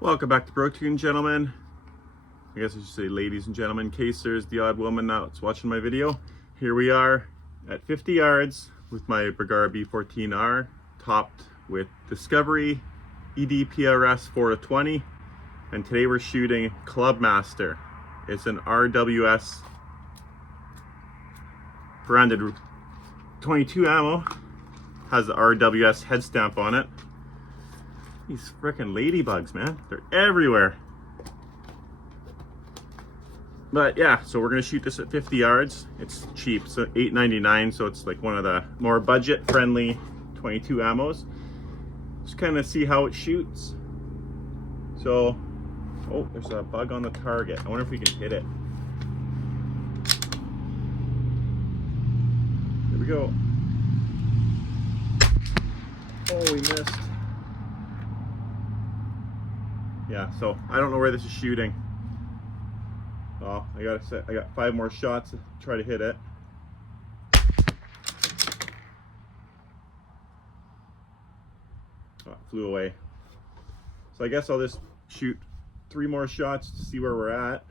Welcome back to Brotuned, gentlemen. I guess I should say ladies and gentlemen, in case there's the odd woman that's watching my video. Here we are at 50 yards with my Bergara B14r, topped with Discovery EDPRS 4-20, and today we're shooting Clubmaster. It's an RWS branded 22 ammo, has the RWS head stamp on it. These frickin' ladybugs, man, they're everywhere. But yeah, so we're gonna shoot this at 50 yards. It's cheap, so $8.99, so it's like one of the more budget-friendly 22 ammos. Just kind of see how it shoots. So, oh, there's a bug on the target. I wonder if we can hit it. Here we go. Oh, we missed. Yeah, so I don't know where this is shooting. Oh, I got 5 more shots to try to hit it. Oh, it flew away. So I guess I'll just shoot 3 more shots to see where we're at.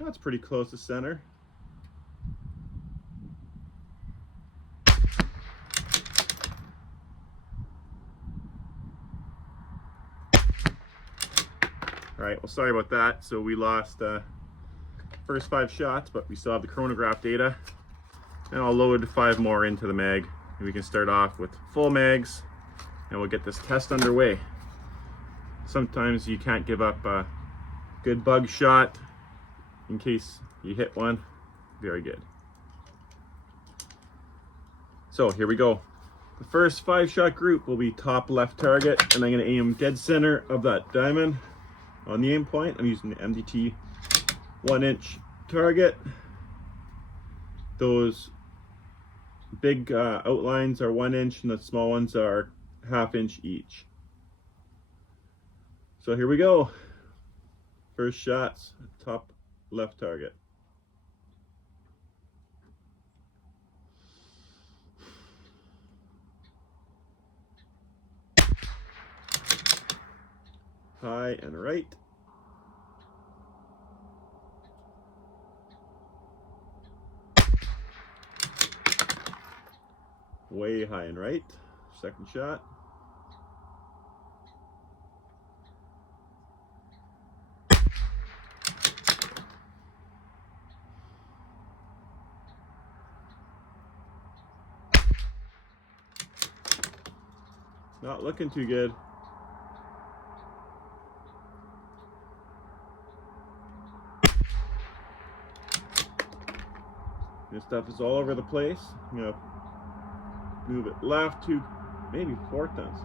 That's pretty close to center. Alright, well, sorry about that. So we lost first 5 shots, but we still have the chronograph data. And I'll load 5 more into the mag. And we can start off with full mags, and we'll get this test underway. Sometimes you can't give up a good bug shot in case you hit one. Very good. So here we go. The first 5-shot group will be top left target, and I'm going to aim dead center of that diamond. On the aim point, I'm using the MDT 1-inch target. Those big outlines are 1 inch, and the small ones are 1/2 inch each. So here we go. First shots, top left target. High and right. Way high and right. Second shot. Not looking too good. This stuff is all over the place. I'm gonna move it left 2, maybe 4 tons.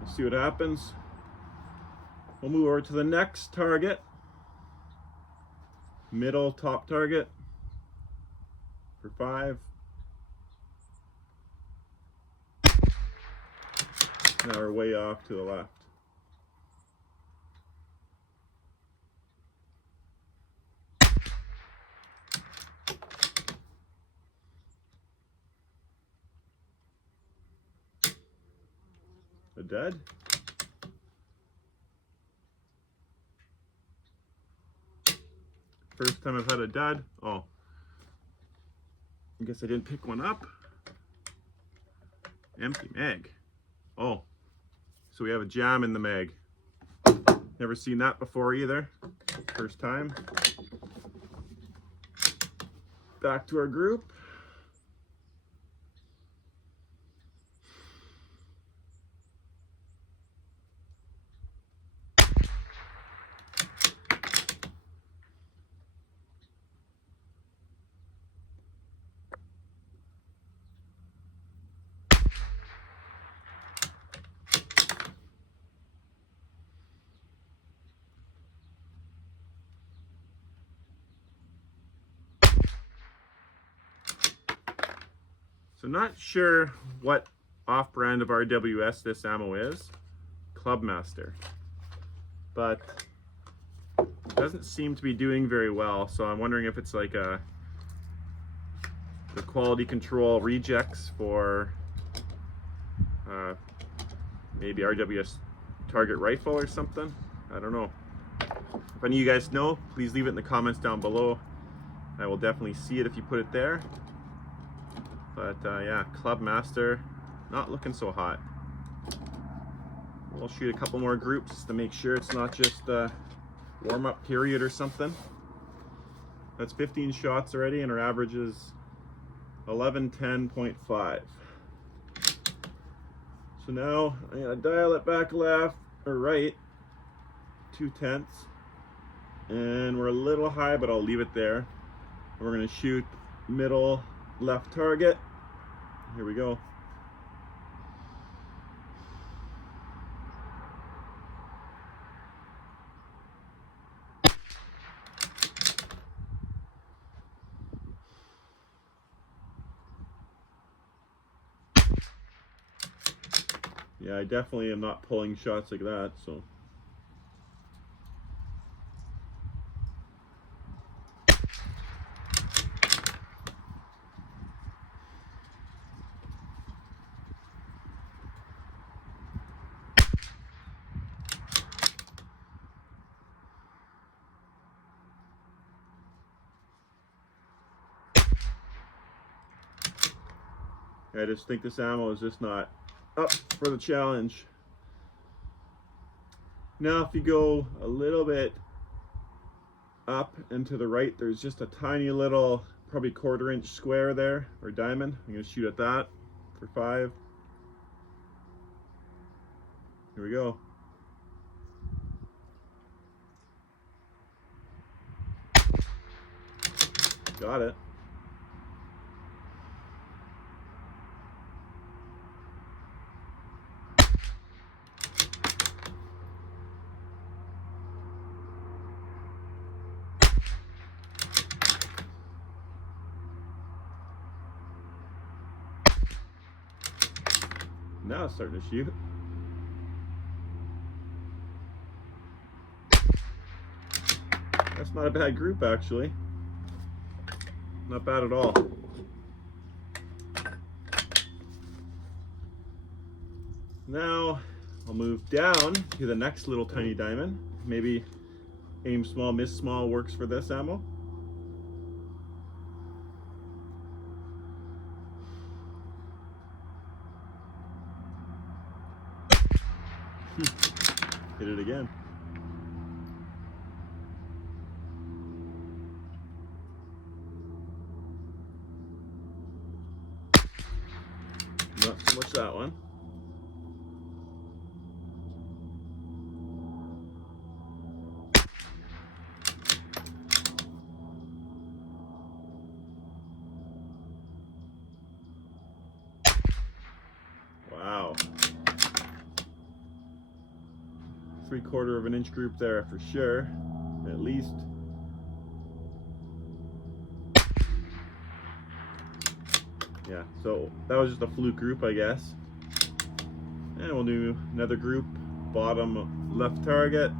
We'll see what happens. We'll move over to the next target. Middle top target for 5. Now we're way off to the left. A dead. First time I've had a dud. Oh, I guess I didn't pick one up. Empty mag. Oh, so we have a jam in the mag. Never seen that before either. First time. Back to our group. So not sure what off-brand of RWS this ammo is, Clubmaster, but it doesn't seem to be doing very well. So I'm wondering if it's like a the quality control rejects for maybe RWS target rifle or something. I don't know. If any of you guys know, please leave it in the comments down below. I will definitely see it if you put it there. But yeah, Club Master, not looking so hot. We'll shoot a couple more groups just to make sure it's not just a warm-up period or something. That's 15 shots already, and our average is 1110.5. So now I'm gonna dial it back left or right, 2/10, and we're a little high, but I'll leave it there. We're gonna shoot middle left target. Here we go. Yeah, I definitely am not pulling shots like that, so. I just think this ammo is just not up for the challenge. Now if you go a little bit up and to the right, there's just a tiny little, probably 1/4 inch square there, or diamond. I'm gonna shoot at that for 5. Here we go. Got it. Now it's starting to shoot. That's not a bad group, actually. Not bad at all. Now I'll move down to the next little tiny diamond. Maybe aim small, miss small works for this ammo. Hit it again. Not so much that one. Wow. 3/4 inch group there for sure, at least. Yeah, so that was just a fluke group, I guess. And we'll do another group, bottom left target,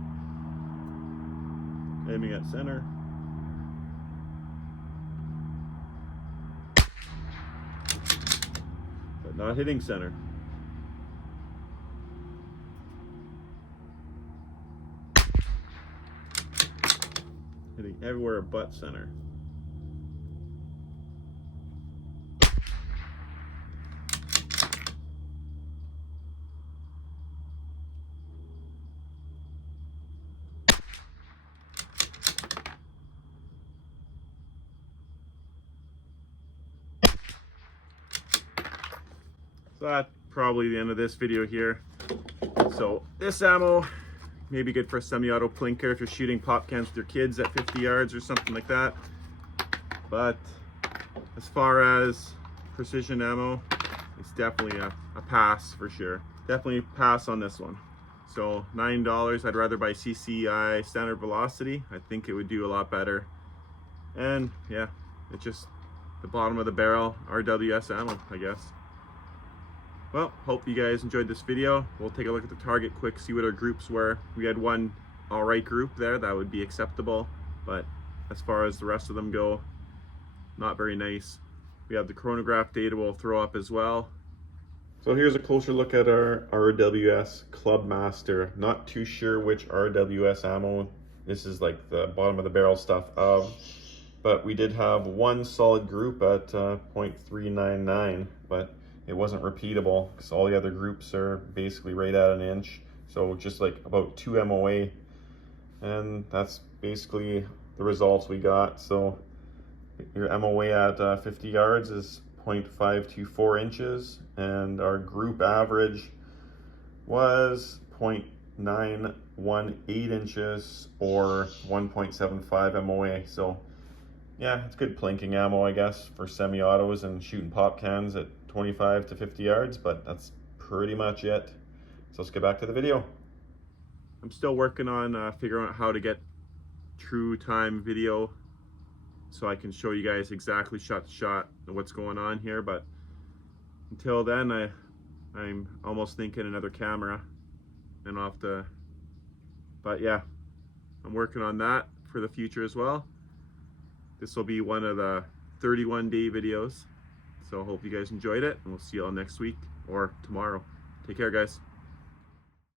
aiming at center. But not hitting center. Hitting everywhere but center. So that's probably the end of this video here. So this ammo may be good for a semi-auto plinker if you're shooting pop cans with your kids at 50 yards or something like that. But as far as precision ammo, it's definitely a pass for sure. Definitely pass on this one. So $9, I'd rather buy CCI standard velocity. I think it would do a lot better. And yeah, it's just the bottom of the barrel RWS ammo, I guess. Well, hope you guys enjoyed this video. We'll take a look at the target quick, see what our groups were. We had one alright group there, that would be acceptable. But as far as the rest of them go, not very nice. We have the chronograph data we'll throw up as well. So here's a closer look at our RWS Clubmaster. Not too sure which RWS ammo this is, like the bottom of the barrel stuff of, but we did have one solid group at 0.399, but it wasn't repeatable because all the other groups are basically right at 1 inch. So just like about 2 MOA, and that's basically the results we got. So your MOA at 50 yards is 0.524 inches, and our group average was 0.918 inches or 1.75 MOA. So yeah, it's good plinking ammo, I guess, for semi-autos and shooting pop cans at 25 to 50 yards, but that's pretty much it. So let's get back to the video. I'm still working on figuring out how to get true time video so I can show you guys exactly shot to shot what's going on here, but until then I'm almost thinking another camera and off the, but yeah, I'm working on that for the future as well. This will be one of the 31-day videos, so I hope you guys enjoyed it, and we'll see you all next week or tomorrow. Take care, guys.